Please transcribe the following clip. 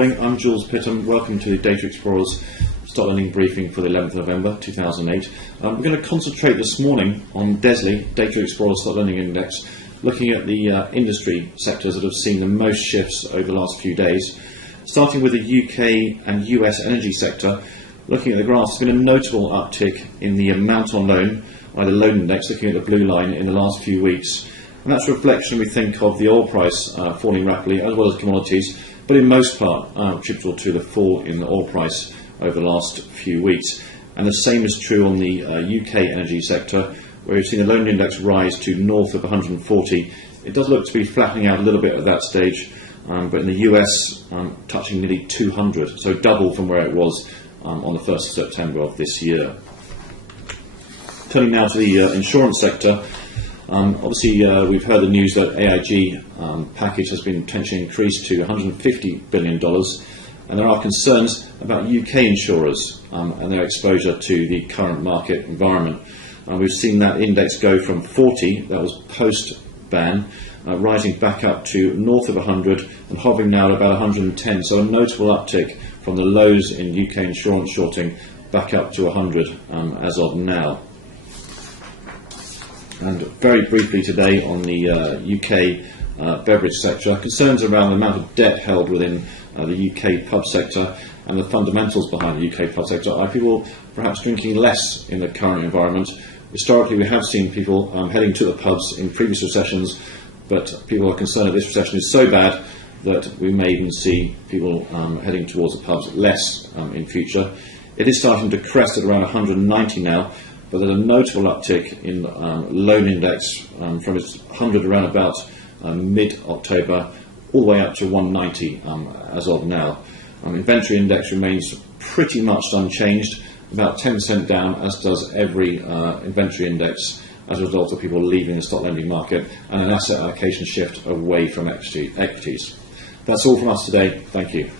morning, I'm Jules Pittham. Welcome to the Data Explorers Stock Lending Briefing for the 11th of November 2008. We're going to concentrate this morning on DESLI, Data Explorers Stock Lending Index, looking at the industry sectors that have seen the most shifts over the last few days. Starting with the UK and US energy sector, looking at the graphs, there's been a notable uptick in the amount on loan, by the loan index, looking at the blue line in the last few weeks. And that's a reflection, we think, of the oil price falling rapidly, as well as commodities, but in most part attributable to the fall in the oil price over the last few weeks. And the same is true on the UK energy sector, where we've seen the loan index rise to north of 140. It does look to be flattening out a little bit at that stage, but in the US, touching nearly 200, so double from where it was on the 1st of September of this year. Turning now to the insurance sector, obviously we've heard the news that AIG package has been potentially increased to $150 billion, and there are concerns about UK insurers and their exposure to the current market environment. We've seen that index go from 40, that was post-ban, rising back up to north of 100 and hovering now at about 110, so a notable uptick from the lows in UK insurance shorting back up to 100 as of now. And very briefly today on the UK beverage sector, concerns around the amount of debt held within the UK pub sector and the fundamentals behind the UK pub sector. Are people perhaps drinking less in the current environment? Historically, we have seen people heading to the pubs in previous recessions, but people are concerned that this recession is so bad that we may even see people heading towards the pubs less in future. It is starting to crest at around 190 now, but there's a notable uptick in loan index from its 100 around about mid-October all the way up to 190 as of now. Inventory index remains pretty much unchanged, about 10% down, as does every inventory index as a result of people leaving the stock lending market and an asset allocation shift away from equities. That's all from us today. Thank you.